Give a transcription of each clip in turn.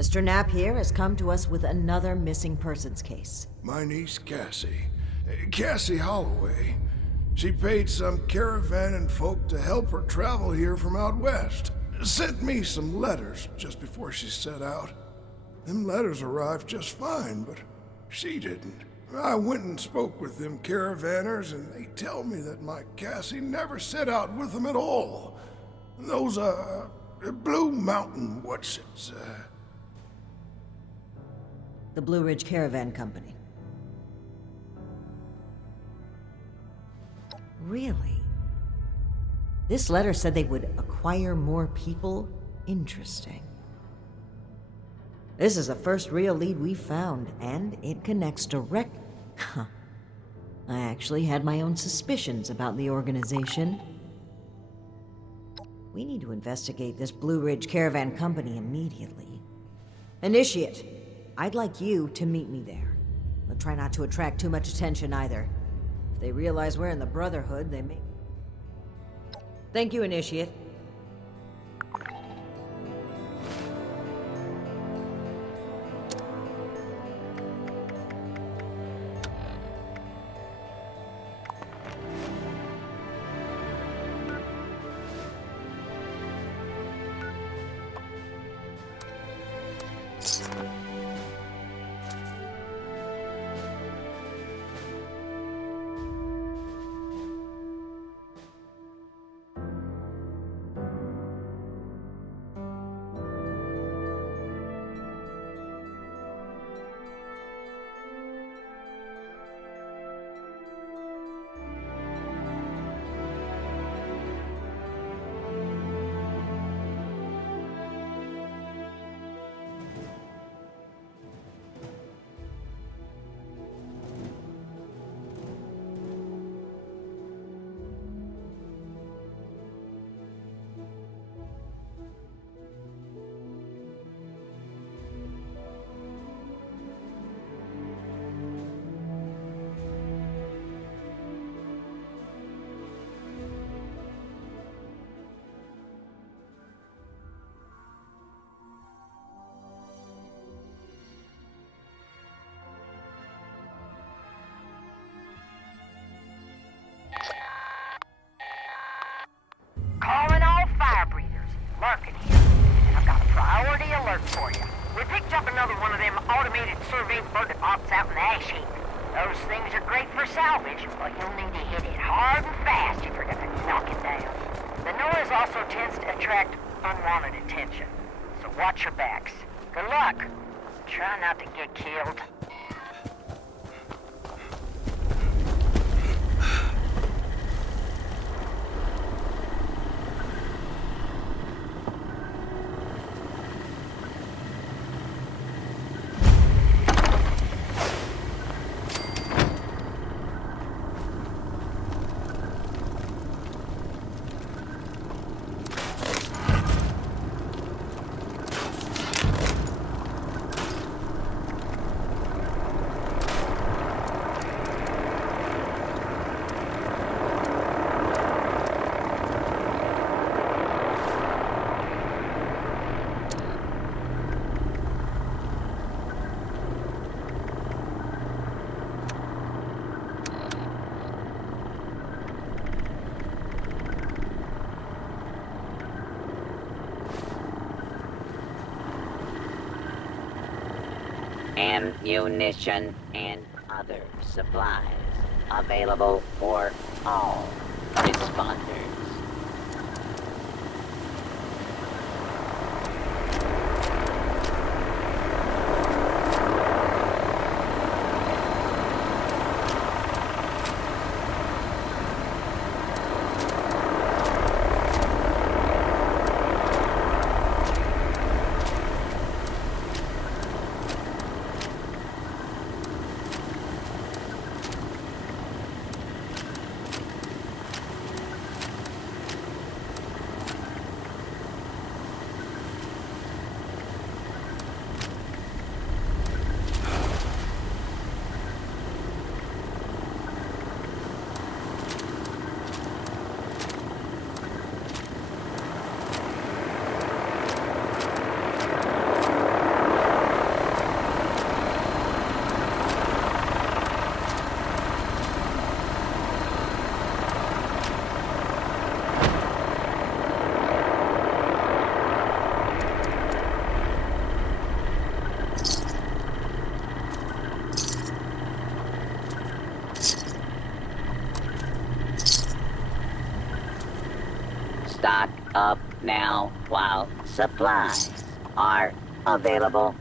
Mr. Knapp here has come to us with another missing persons case. My niece Cassie. Cassie Holloway. She paid some caravan and folk to help her travel here from out west. Sent me some letters just before she set out. Them letters arrived just fine, but she didn't. I went and spoke with them caravanners, and they tell me that my Cassie never set out with them at all. Those, Blue Mountain, The Blue Ridge Caravan Company. Really? This letter said they would acquire more people? Interesting. This is the first real lead we've found, and it connects direct... Huh. I actually had my own suspicions about the organization. We need to investigate this Blue Ridge Caravan Company immediately. Initiate, I'd like you to meet me there. But try not to attract too much attention either. If they realize we're in the Brotherhood, they may... Thank you, Initiate. Calling all fire breathers. Larkin here. And I've got a priority alert for you. We picked up another one of them automated survey bird bots out in the ash heap. Those things are great for salvage, but you'll need to hit it hard and fast if you're gonna knock it down. The noise also tends to attract unwanted attention, so watch your backs. Good luck. Try not to get killed. Ammunition and other supplies available for all responders. all while supplies are available.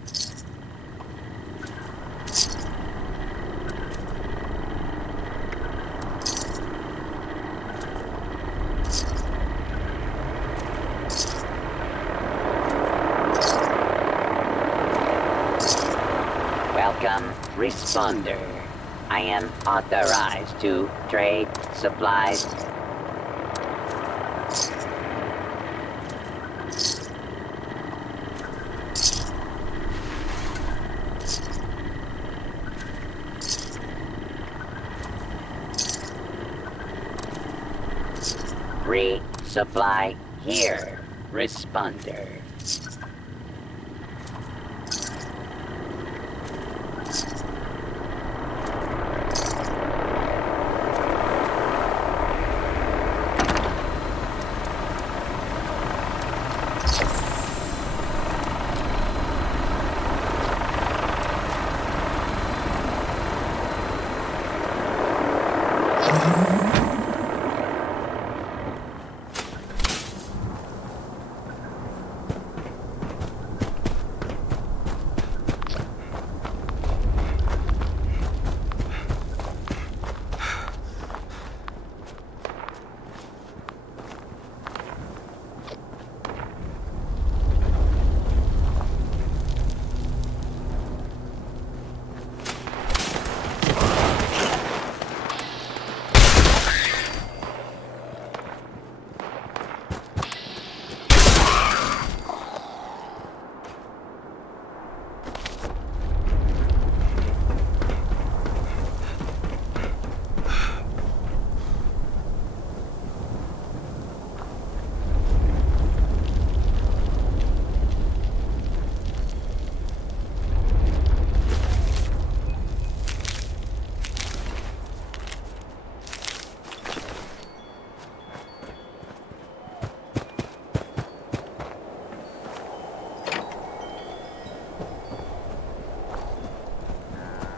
Welcome, Responder. I am authorized to trade supplies. Resupply here, Responder.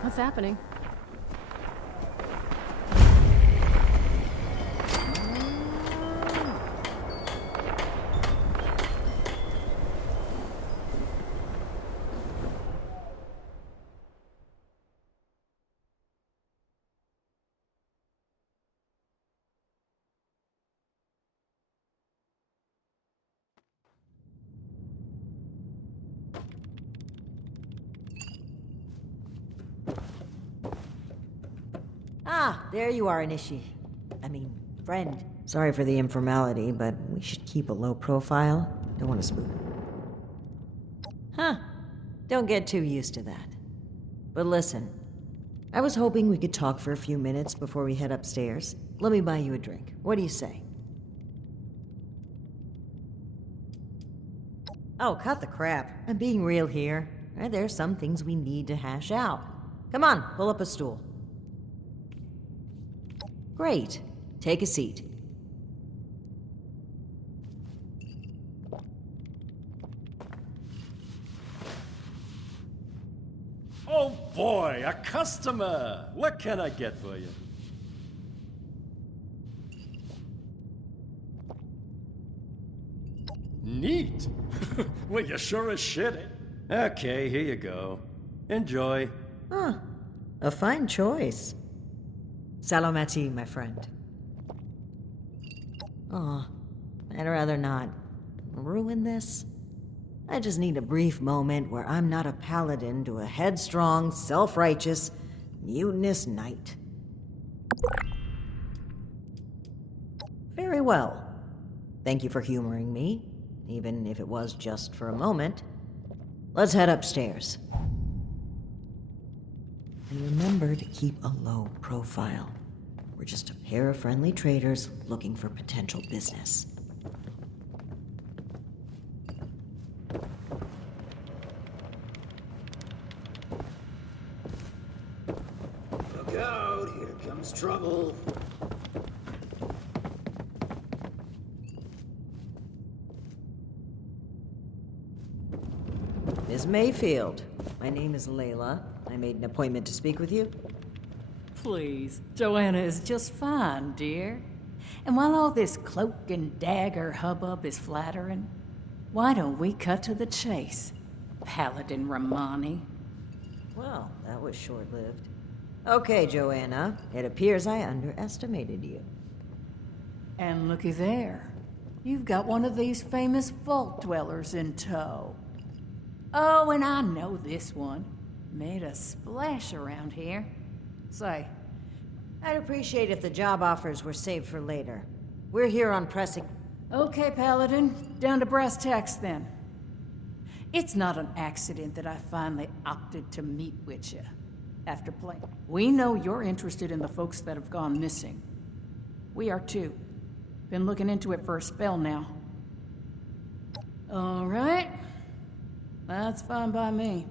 What's happening? Ah, there you are, friend. Sorry for the informality, but we should keep a low profile. Don't want to spook. Huh. Don't get too used to that. But listen, I was hoping we could talk for a few minutes before we head upstairs. Let me buy you a drink. What do you say? Oh, cut the crap. I'm being real here. There's some things we need to hash out. Come on, pull up a stool. Great. Take a seat. Oh boy, a customer! What can I get for you? Neat! Well, you're sure as shit. Okay, here you go. Enjoy. Huh. A fine choice. Salomati, my friend. Oh, I'd rather not ruin this. I just need a brief moment where I'm not a paladin to a headstrong, self-righteous, mutinous knight. Very well. Thank you for humoring me, even if it was just for a moment. Let's head upstairs. And remember to keep a low profile. We're just a pair of friendly traders looking for potential business. Look out, here comes trouble. Miss Mayfield, my name is Layla. I made an appointment to speak with you. Please, Joanna is just fine, dear. And while all this cloak and dagger hubbub is flattering, Why don't we cut to the chase, Paladin Romani? Well, that was short-lived. Okay, Joanna. It appears I underestimated you. And looky there. You've got one of these famous vault dwellers in tow. Oh, and I know this one. Made a splash around here. Say, I'd appreciate if the job offers were saved for later. We're here on pressing... okay, Paladin. Down to brass tacks, then. It's not an accident that I finally opted to meet with you. After playing. We know you're interested in the folks that have gone missing. We are too. Been looking into it for a spell now. All right. That's fine by me.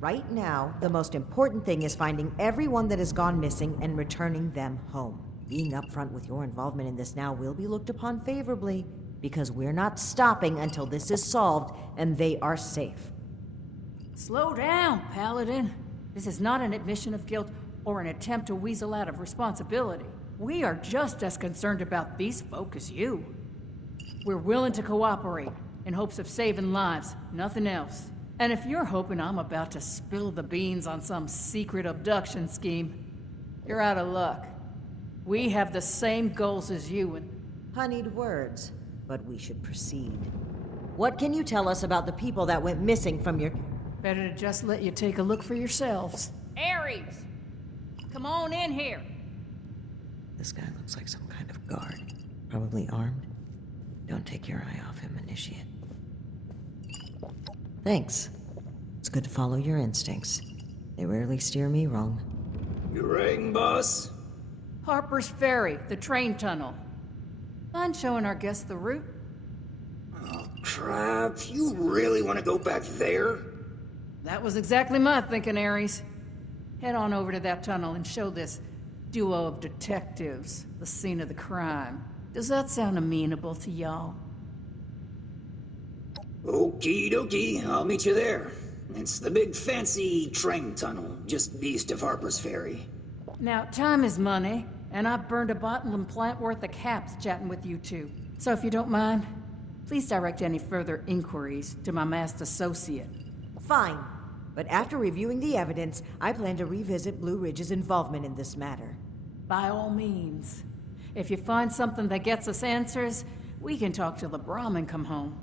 Right now, the most important thing is finding everyone that has gone missing and returning them home. Being upfront with your involvement in this now will be looked upon favorably, because we're not stopping until this is solved and they are safe. Slow down, Paladin. This is not an admission of guilt or an attempt to weasel out of responsibility. We are just as concerned about these folk as you. We're willing to cooperate in hopes of saving lives, nothing else. And if you're hoping I'm about to spill the beans on some secret abduction scheme, you're out of luck. We have the same goals as you and... Honeyed words, but we should proceed. What can you tell us about the people that went missing from your... Better to just let you take a look for yourselves. Ares! Come on in here! This guy looks like some kind of guard. Probably armed. Don't take your eye off him, Initiate. Thanks. It's good to follow your instincts. They rarely steer me wrong. You rang, boss? Harper's Ferry, the train tunnel. Mind showing our guests the route? Oh, crap. You really want to go back there? That was exactly my thinking, Ares. Head on over to that tunnel and show this duo of detectives the scene of the crime. Does that sound amenable to y'all? Okie dokie, I'll meet you there. It's the big fancy train tunnel, just east of Harper's Ferry. Now, time is money, and I've burned a bottle and plant worth of caps chatting with you two. So if you don't mind, please direct any further inquiries to my masked associate. Fine. But after reviewing the evidence, I plan to revisit Blue Ridge's involvement in this matter. By all means. If you find something that gets us answers, we can talk till the Brahmin come home.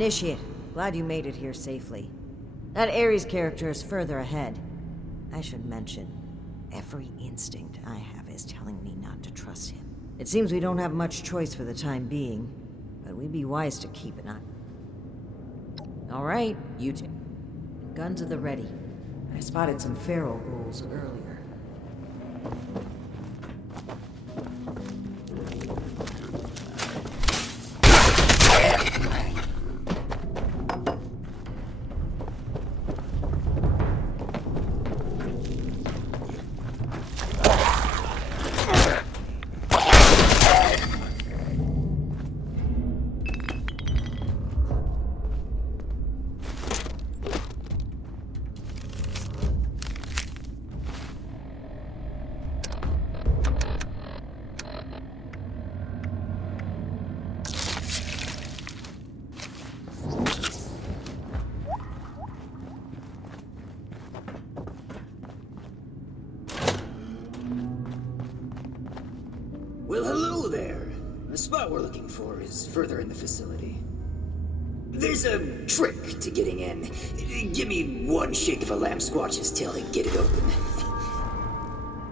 Initiate, glad you made it here safely. That Ares character is further ahead. I should mention, every instinct I have is telling me not to trust him. It seems we don't have much choice for the time being, but we'd be wise to keep an eye. All right, you two. Guns at the ready. I spotted some feral ghouls earlier. Well, hello there. The spot we're looking for is further in the facility. There's a trick to getting in. Give me one shake of a lamb squatch's tail to get it open.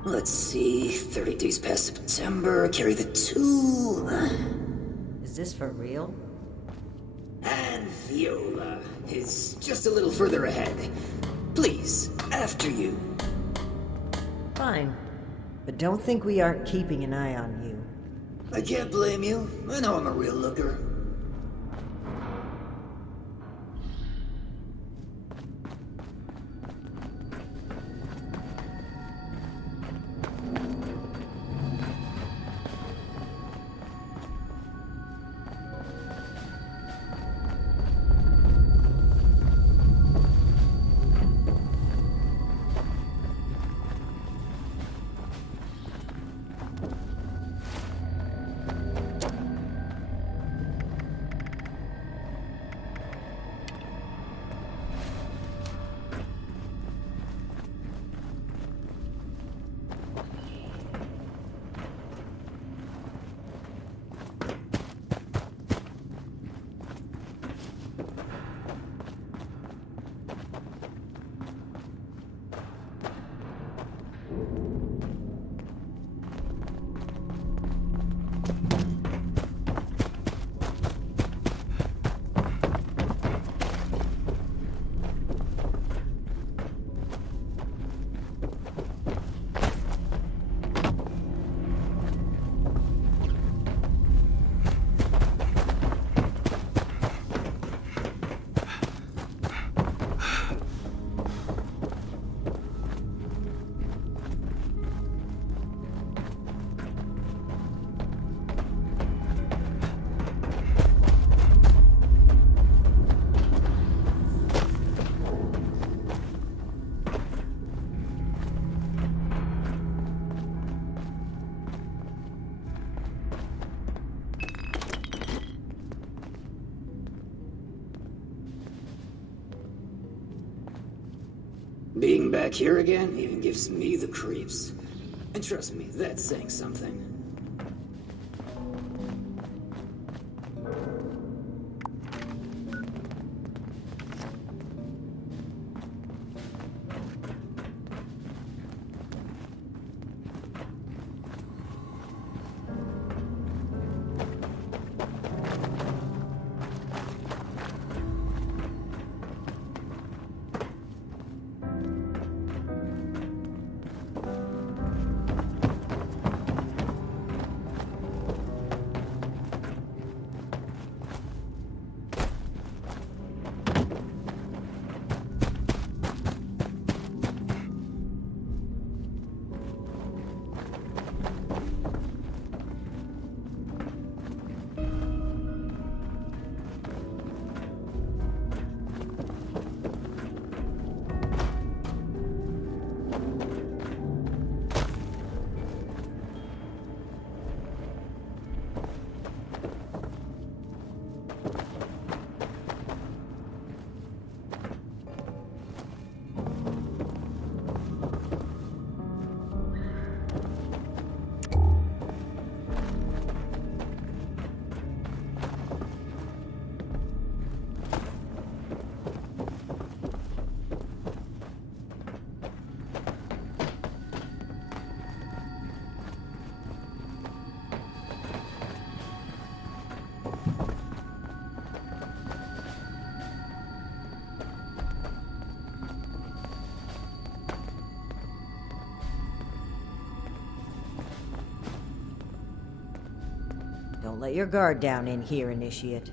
Let's see, 30 days past September, carry the 2. Is this for real? And Viola is just a little further ahead. Please, after you. Fine. But don't think we aren't keeping an eye on you. I can't blame you. I know I'm a real looker. Being back here again even gives me the creeps. And trust me, that's saying something. Don't let your guard down in here, Initiate.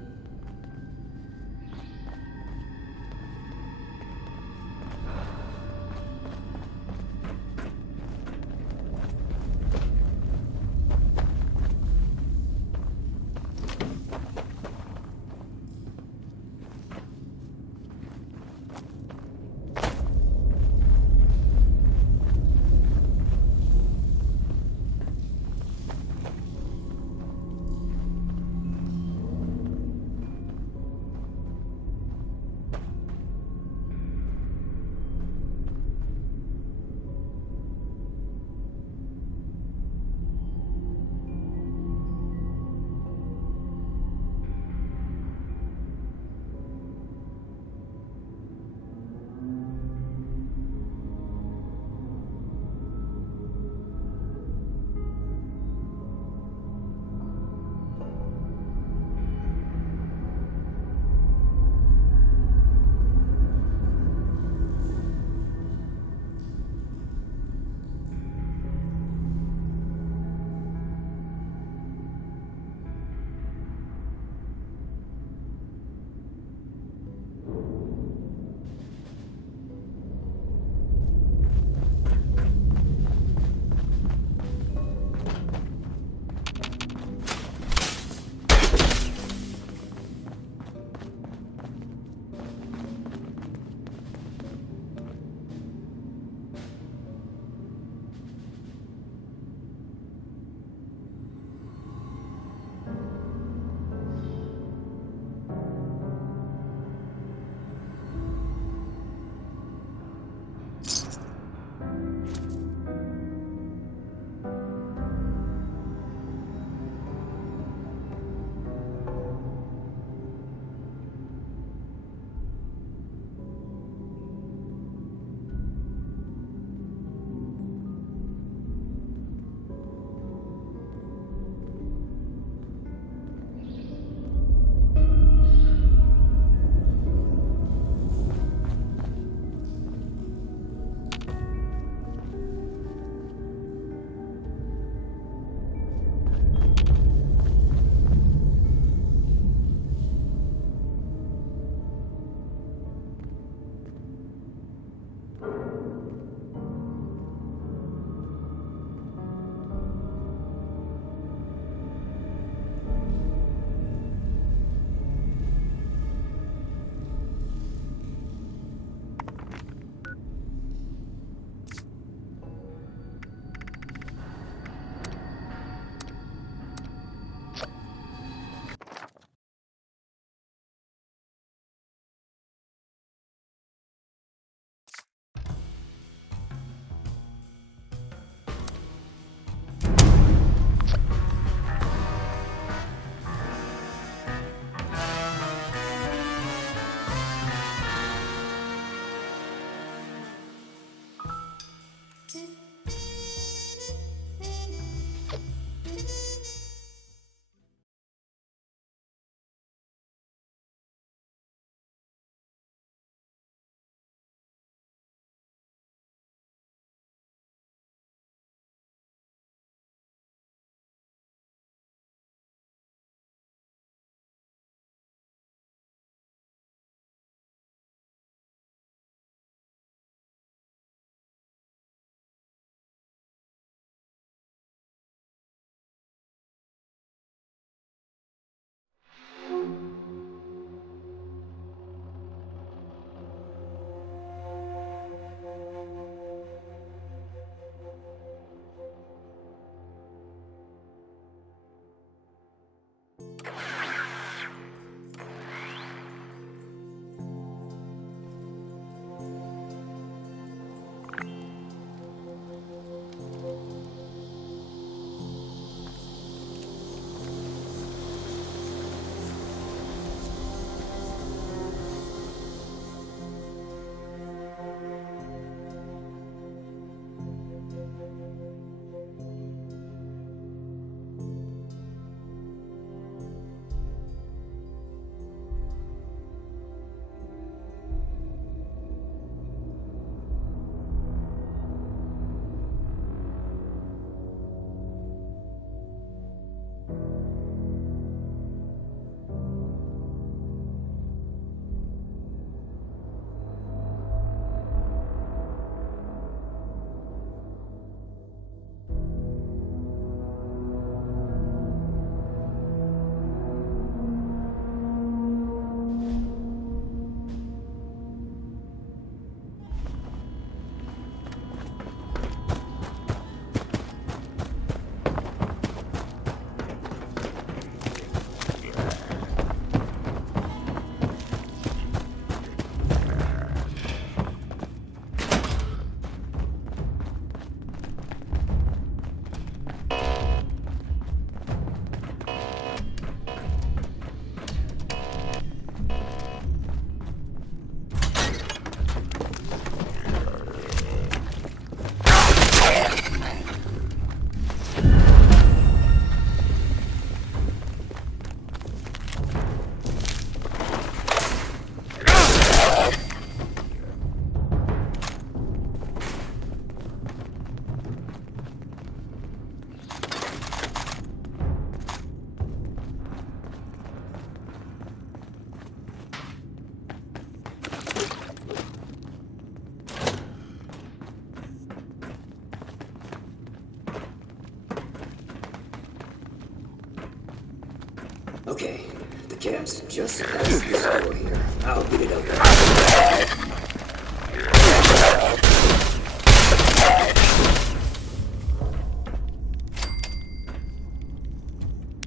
camp's just past this door here. I'll get it open.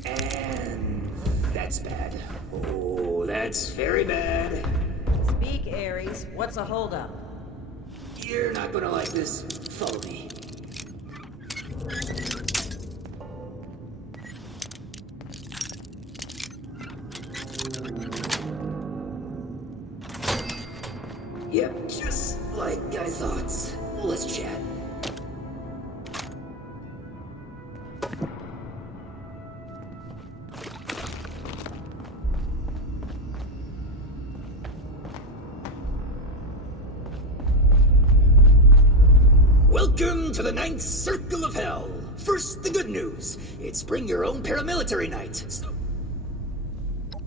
And that's bad. Oh, that's very bad. Speak, Ares. What's a holdup? You're not gonna like this. Follow me. Yep, just like I thought. Let's chat. Welcome to the Ninth Circle of Hell. First, the good news. It's bring your own paramilitary night. So,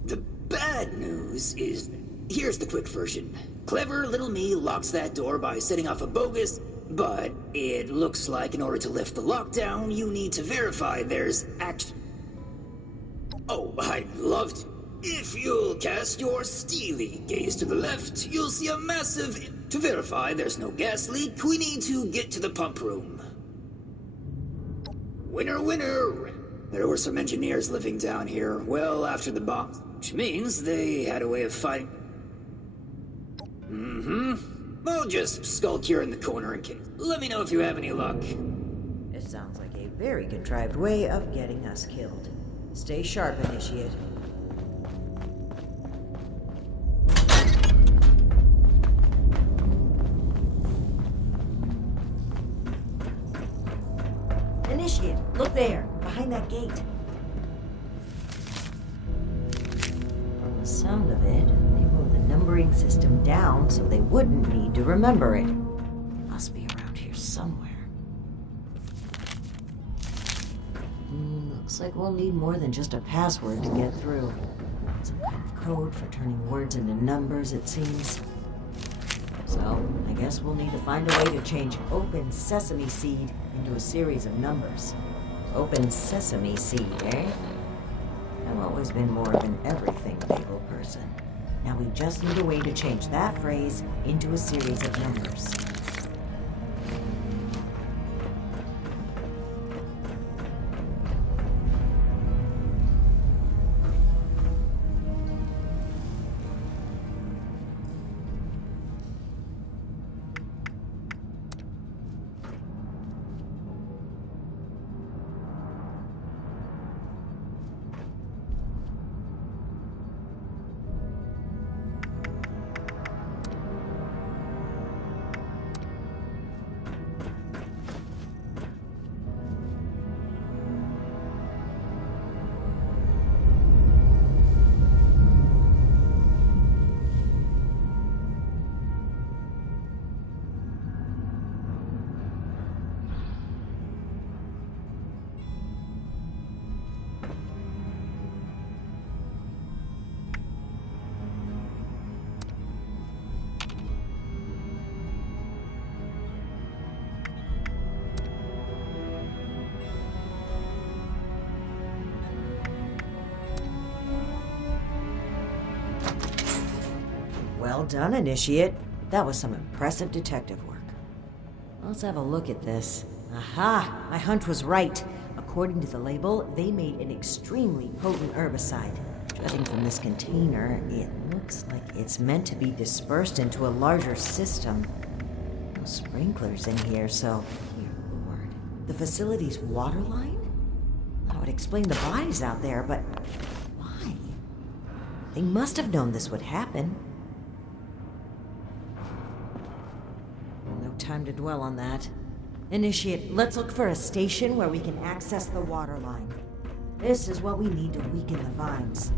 the bad news is, here's the quick version. Clever little me locks that door by setting off a bogus, but it looks like in order to lift the lockdown, you need to verify there's action. Oh, I'd love to. If you'll cast your steely gaze to the left, you'll see a massive... To verify there's no gas leak, we need to get to the pump room. Winner, winner! There were some engineers living down here well after the bomb, which means they had a way of fighting. I'll just skulk here in the corner in case. Let me know if you have any luck. This sounds like a very contrived way of getting us killed. Stay sharp, Initiate. Initiate, look there, behind that gate. From the sound of it, they moved the numbering system down so they wouldn't need to remember it. It must be around here somewhere. Looks like we'll need more than just a password to get through. Some kind of code for turning words into numbers, it seems. So, I guess we'll need to find a way to change Open Sesame Seed into a series of numbers. Open Sesame Seed, eh? I've always been more of an everything bagel person. Now we just need a way to change that phrase into a series of numbers. Well done, Initiate. That was some impressive detective work. Let's have a look at this. Aha! My hunch was right. According to the label, they made an extremely potent herbicide. Judging from this container, it looks like it's meant to be dispersed into a larger system. No sprinklers in here, so... Dear Lord. The facility's water line? That would explain the bodies out there, but... why? They must have known this would happen. No time to dwell on that. Initiate, let's look for a station where we can access the water line. This is what we need to weaken the vines.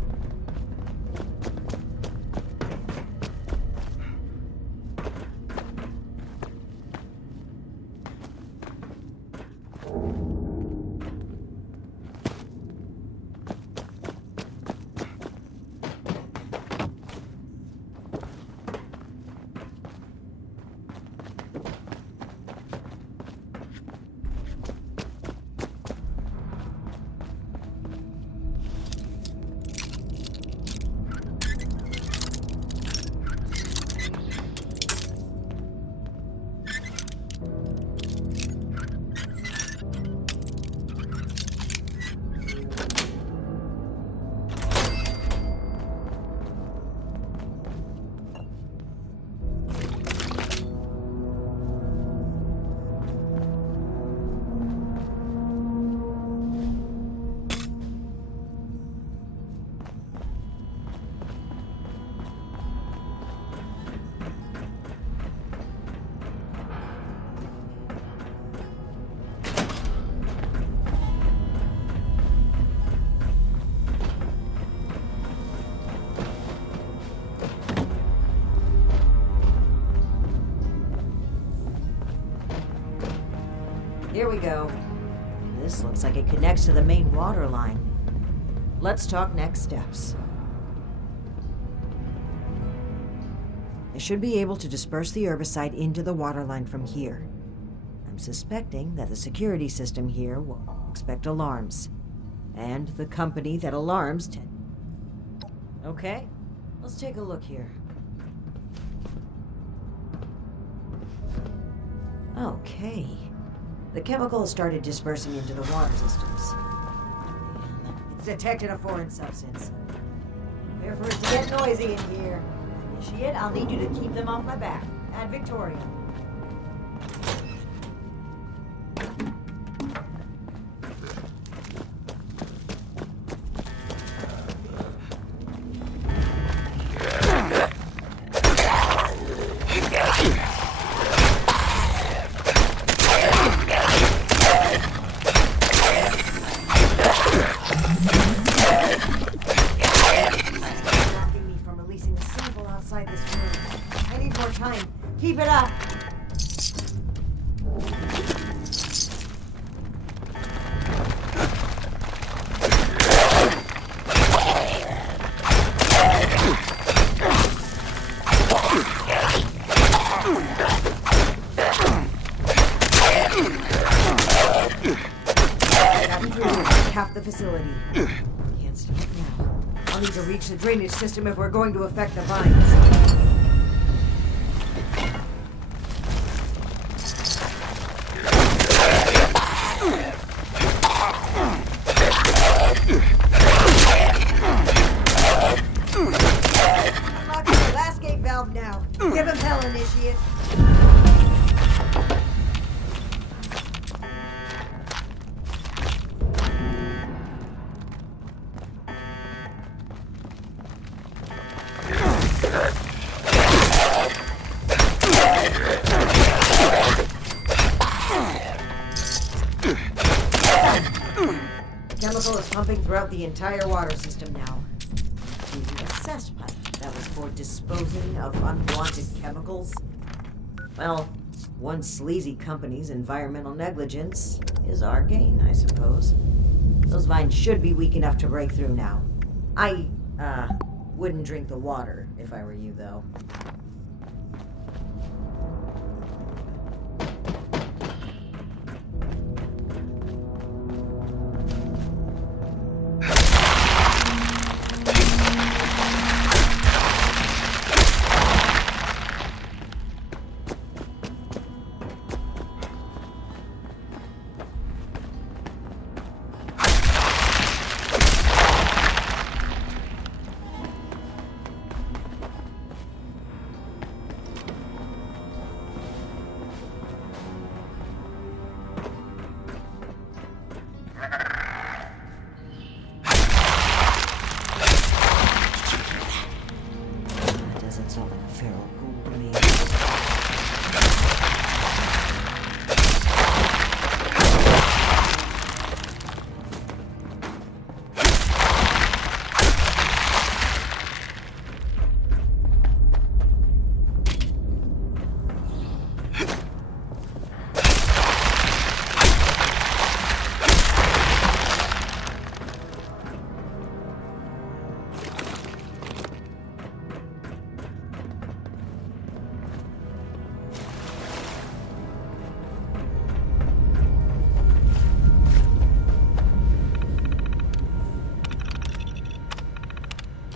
Here we go. This looks like it connects to the main water line. Let's talk next steps. I should be able to disperse the herbicide into the water line from here. I'm suspecting that the security system here will expect alarms. And the company that alarms Okay, let's take a look here. Okay. The chemical has started dispersing into the water systems. It's detected a foreign substance. Prepare for it to get noisy in here. Initiate, I'll need you to keep them off my back. Add Victoria. Keep it up! Half the facility. Can't stop now. I'll need to reach the drainage system if we're going to affect the vines. Now. Give him hell, Initiate. The chemical is pumping throughout the entire water system now. The cess pipe. That was for disposing of unwanted chemicals. Well, one sleazy company's environmental negligence is our gain, I suppose. Those vines should be weak enough to break through now. I, wouldn't drink the water if I were you, though.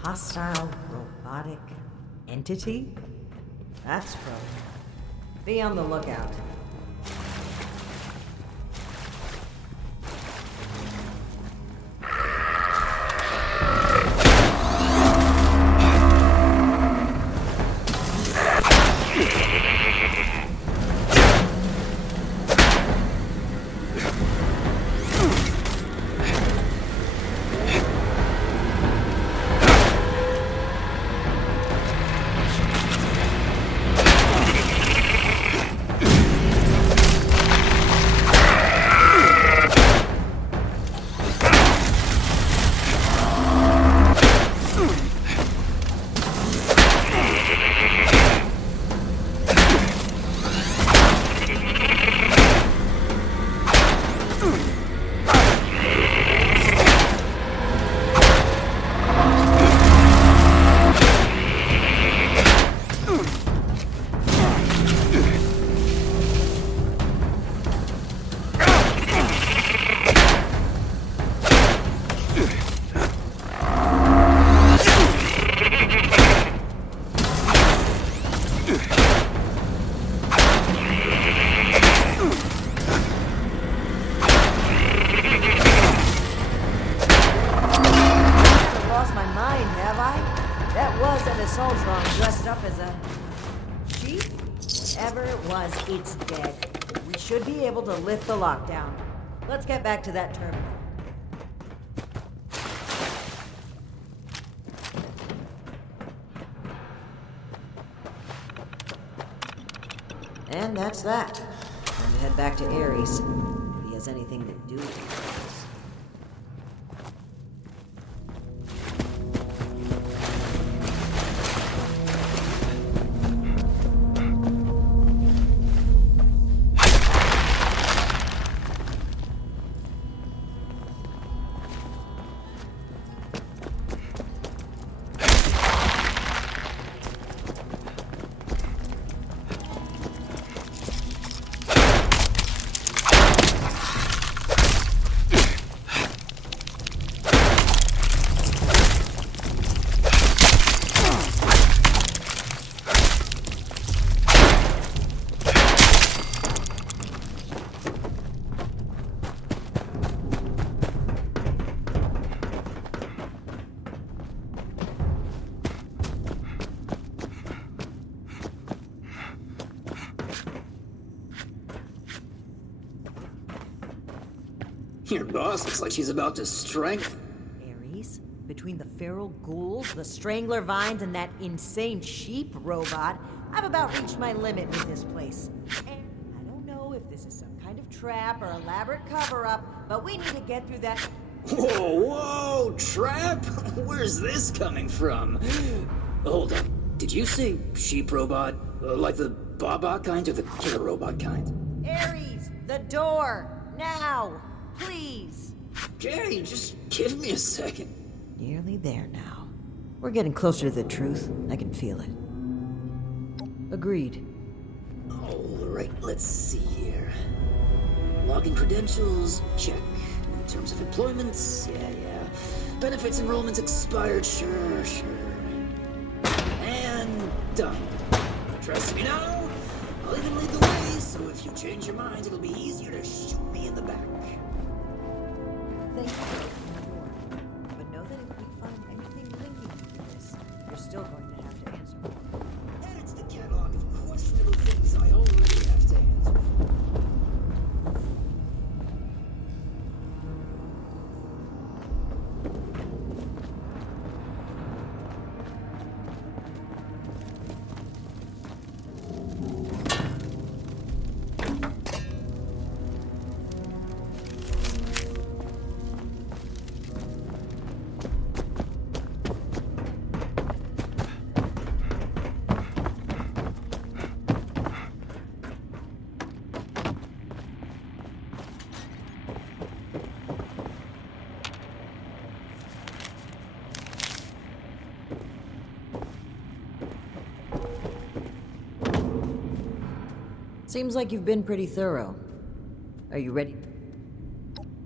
Hostile robotic entity? That's trouble. Be on the lookout. Whatever it was, it's dead. We should be able to lift the lockdown. Let's get back to that terminal. And that's that. Time to head back to Ares. If he has anything to do with this. Your boss looks like she's about to strangle. Ares? Between the feral ghouls, the strangler vines, and that insane sheep robot, I've about reached my limit with this place. And I don't know if this is some kind of trap or elaborate cover-up, but we need to get through that... Whoa, trap? Where's this coming from? Hold up. Did you say sheep robot? Like the Baba kind or the killer robot kind? Ares! The door! Now! Please! Okay, just give me a second. Nearly there now. We're getting closer to the truth. I can feel it. Agreed. Alright, let's see here. Login credentials, check. Terms of employment, yeah. Benefits enrollment expired, sure. And done. Trust me now, I'll even lead the way, so if you change your mind, it'll be easier to shoot me in the back. Thank you. But know that if we find anything linking you to this, you're still going to have to answer for it. Add it to the catalog of questionable things I already have to answer for. Seems like you've been pretty thorough. Are you ready?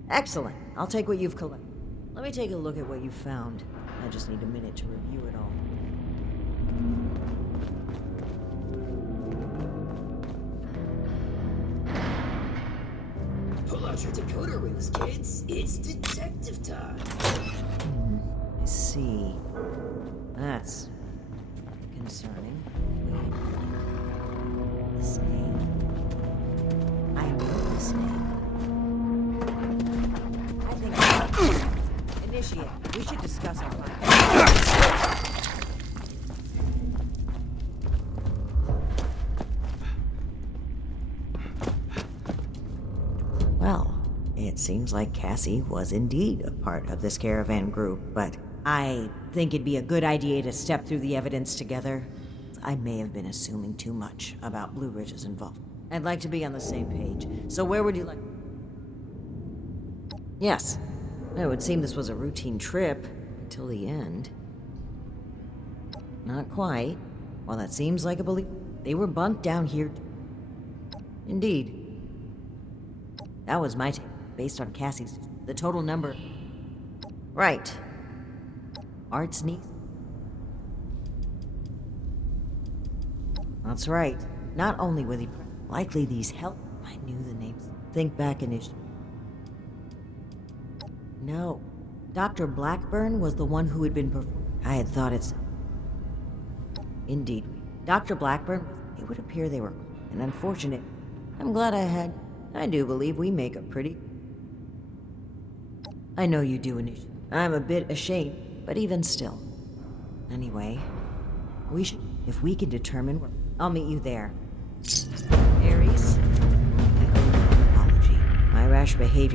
Excellent. I'll take what you've collected. Let me take a look at what you found. I just need a minute to review it all. Pull out your decoder rings, kids. It's detective time. I see. That's concerning. This name. I have heard this name. I think... Initiate. We should discuss our findings. Well, it seems like Cassie was indeed a part of this caravan group, but I think it'd be a good idea to step through the evidence together. I may have been assuming too much about Blue Ridge's involvement. I'd like to be on the same page. So where would you like... Yes. It would seem this was a routine trip until the end. Not quite. While that seems like a belief, they were bunked down here. Indeed. That was my take, based on Cassie's... The total number... Right. Art's niece? That's right. Not only were they... Likely these help... I knew the names. Think back initially. No. Dr. Blackburn was the one who had been... I had thought it's... Indeed. Dr. Blackburn... It would appear they were and unfortunate. I'm glad I do believe we make a pretty... I know you do, Anish. I'm a bit ashamed, but even still. Anyway, if we can determine where... I'll meet you there. Ares, I owe you an apology. My rash behavior...